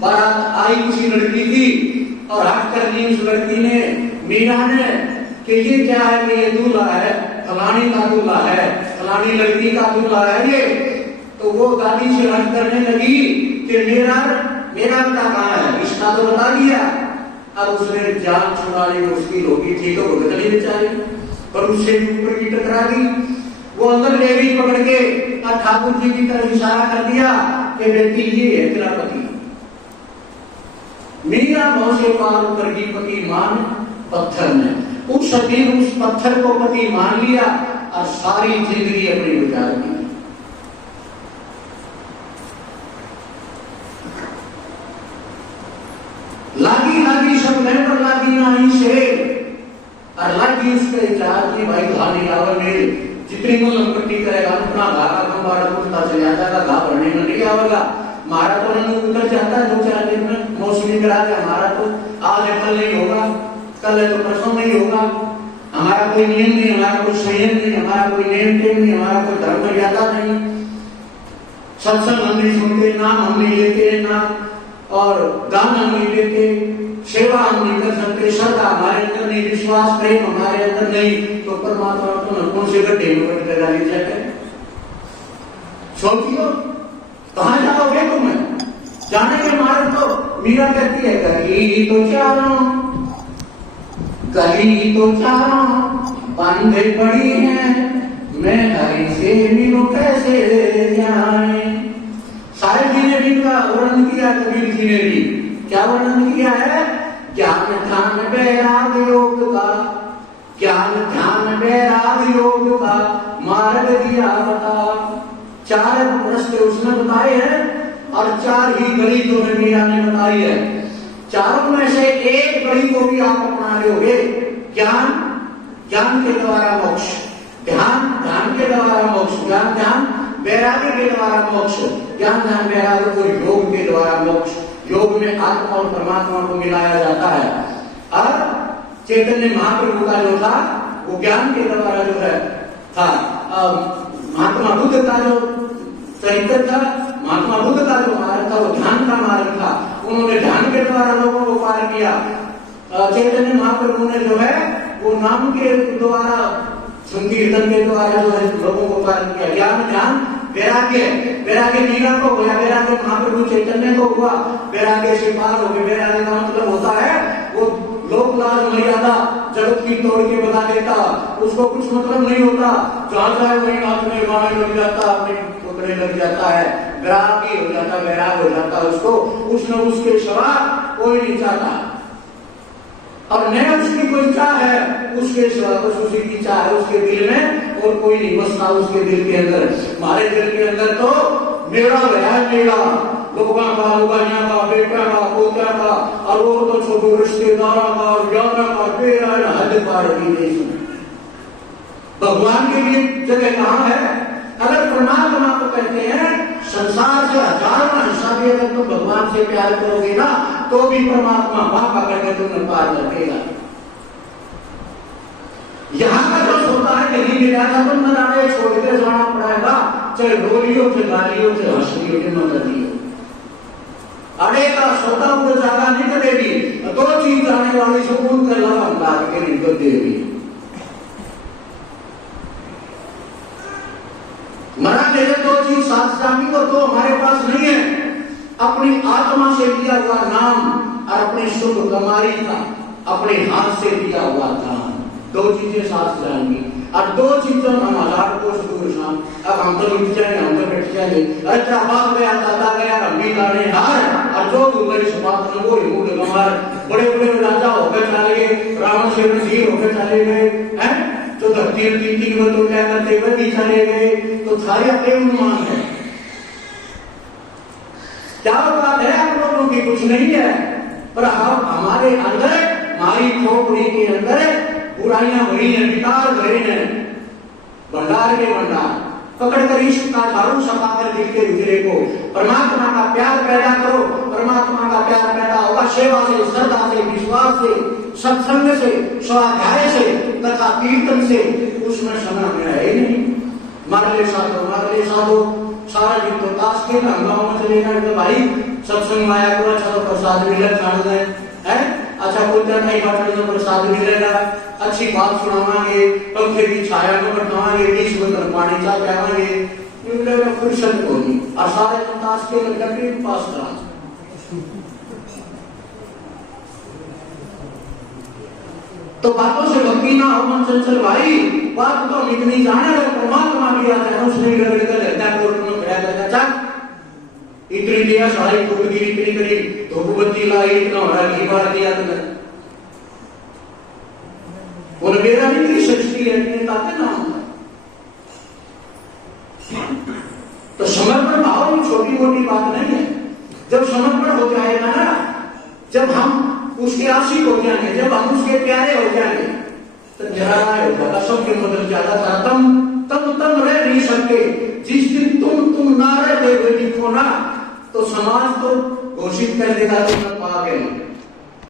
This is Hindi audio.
बारात आई किसी लड़की की और हट कर ली उस लड़की ने मीरा ने कि ये क्या है कि ये दूल्हा है, फलानी का दूल्हा है, फलानी लड़की का दूल्हा है ये। तो वो दादी से हट करने लगी कि मेरा पिता कहाँ है, इसका तो बता दिया। अब उसने जान छुड़ाने में मुश्किल होगी थी तो वो गली बेचारी, पर उससे ऊपर की टकरा गई। वो अंदर ले गई पकड़ के और ठाकुर जी की तरफ इशारा कर दिया कि बेटी ये है तेरा पति। मीरा भाव से पार उतर गई, पति मान पत्थर ने। उस दिन उस पत्थर को पति मान लिया और सारी जिंदगी अपनी गुजार दी। लागी लागी सब पर लागी नहीं से और लागी उसके इतिहास में भाई धानी लावर में जितनी को लंपट्टी करेगा उतना घाटा कमाड़ा उठता चले जाएगा, घा भरने में नहीं आवेगा। हमारा तो उतर जाता है 2-4 दिन में, मौसमी करा के हमारा तो आज है कल नहीं होगा, कल है तो परसों नहीं होगा। हमारा कोई नियम नहीं, हमारा कोई संयम नहीं, हमारा कोई नेम टेम नहीं, हमारा कोई धर्म मर्यादा नहीं। सत्संग हम नहीं सुनते, नाम हम नहीं लेते, ना और दान हम नहीं लेते, सेवा हम नहीं कर सकते, श्रद्धा हमारे अंदर नहीं, विश्वास प्रेम हमारे अंदर नहीं, तो परमात्मा को कौन से गड्ढे में पड़ डाली जाए। सोचियो कहाँ जाओगे तुम? जाने के मार्ग तो मीरा कहती है गली तो चारों बांधे पड़ी है, मैं हरि से मिलूं कैसे जाए। साहिब जी ने भी इनका वर्णन किया, कबीर जी ने भी क्या वर्णन किया है? ज्ञान ध्यान वैराग योग का, ज्ञान ध्यान वैराग योग का मार्ग दिया बता। 4 रास्ते उसने बताए हैं और 4 ही गली जो है मीरा ने बताई है। चारों में से एक गली को भी आप अपना लोगे। ज्ञान, ज्ञान के द्वारा मोक्ष, ध्यान, ध्यान के द्वारा मोक्ष, ज्ञान ध्यान वैराग्य के द्वारा मोक्ष, ज्ञान ध्यान वैराग्य को योग के द्वारा मोक्ष। योग में आत्मा और परमात्मा को मिलाया जाता है। और चैतन्य महाप्रभु का जो था वो ज्ञान के द्वारा जो है था। महात्मा बुद्ध का जो चरित्र था, महात्मा बुद्ध का जो मार्ग था वो ध्यान का मार्ग था। उन्होंने ध्यान के द्वारा लोगों को पार किया। चैतन्य महाप्रभु ने जो है वो नाम के द्वारा, संकीर्तन के द्वारा जो है लोगों को पार किया। ज्ञान ध्यान वैराग्य, वैराग्य मीरा को हुआ, वैराग्य महाप्रभु चैतन्य को हुआ, वैराग्य से पार हो गए। वैराग्य का मतलब होता है वो लोक लाज मर्यादा जगत की तोड़ के बता देता, उसको कुछ मतलब नहीं होता, जहां जाए वही नाचने गाने लग जाता, अपने टुकड़े लग जाता है, वैरागी हो जाता, वैराग हो जाता। उसको कुछ न उसके सिवा कोई नहीं चाहता और न उसकी कोई चाह है उसके सिवा, बस उसी की चाह है उसके दिल में और कोई नहीं बसता उसके दिल के अंदर। हमारे दिल के अंदर तो मेरा है, मेरा लोगों का, लुगाइया का, बेटा का, पोता का और वो तो छोटे रिश्तेदार का, ज्ञाना का, बेरा हद पार की देश में। भगवान के लिए जगह कहाँ है? अगर परमात्मा को कहते हैं संसार से हजारों हिस्सा भी अगर तुम भगवान से प्यार करोगे ना तो भी परमात्मा वहां पकड़ के तुम्हें पार कर देगा। यहाँ का जो होता है कहीं भी जाता तुम नारे छोड़ के जाना पड़ेगा, चाहे रोलियो, चाहे गालियो, चाहे हंसियो, चाहे नदियो। अरे का सोता हुआ ज्यादा नहीं करेगी, 2 चीज जाने वाली सुकून कर लगा अंदाज के निकल देगी। मरा मेरे 2 चीज साथ जानी को तो हमारे पास नहीं है, अपनी आत्मा से दिया हुआ नाम और अपनी शुभ कमाई का अपने हाथ से दिया हुआ दान। 2 चीजें साथ जाएंगी और 2 चीजों हम 1000 कोस दूर शाम। अब हम तो उठ जाएंगे, हम तो बैठ जाएंगे, अरे बाप गया, दादा गया, अम्मी गाने हार और जो गुरुवारी सुबात में वो हिमूड कमार बड़े बड़े राजा होकर चले गए, रावण से वीर होकर चले गए हैं, जो धरती तीन वो तो क्या करते हुए भी चले गए। तो सारे अपने अनुमान है, क्या बात है आप लोगों की? कुछ नहीं है, पर हम हमारे अंदर, हमारी खोपड़ी के अंदर बुराइयां भरी हैं, विकार भरे हैं, भंडार के भंडार। पकड़ कर इश्क का झाड़ू सफा कर दिल के उजरे को, परमात्मा का प्यार पैदा करो। परमात्मा का प्यार पैदा होगा सेवा से, श्रद्धा से, विश्वास से, सत्संग से, स्वाध्याय से, तथा कीर्तन से। उसमें समय में है ही नहीं। मारले साधो सारा दिन तो ताश खेलना, गाँव में चले जाए तो भाई सत्संग माया को अच्छा तो प्रसाद मिले खाने दे है अच्छा बोलते नहीं बात तो प्रसाद मिलेगा अच्छी बात सुनावांगे पंखे की छाया में बैठावांगे बीच में पानी चा पियावांगे मिलेगा फुर्सत होगी और सारे ताश के लकड़ी पास करा तो बातों से भक्ति ना हो मन चंचल भाई बात तो इतनी जाने और परमात्मा की आता है उसने गड़बड़ कर लेता है कोर्ट में खड़ा करता चाक इतनी दिया सारी फुटगिरी इतनी करी धूपबत्ती लाई इतना हो रहा घी बार दिया तुमने और मेरा भी नहीं सच्ची है इतने ताकत ना होता तो समर्पण भाव में छोटी मोटी बात नहीं है जब समर्पण हो जाएगा ना जब हम उसके आशिक हो जाएंगे जब हम उसके प्यारे हो जाएंगे तो जरा हो जाएगा सबके मदद ज्यादा था तम रह नहीं सकते जिस दिन तुम ना रहे देखो ना तो समाज तो घोषित कर देगा तुम पाप है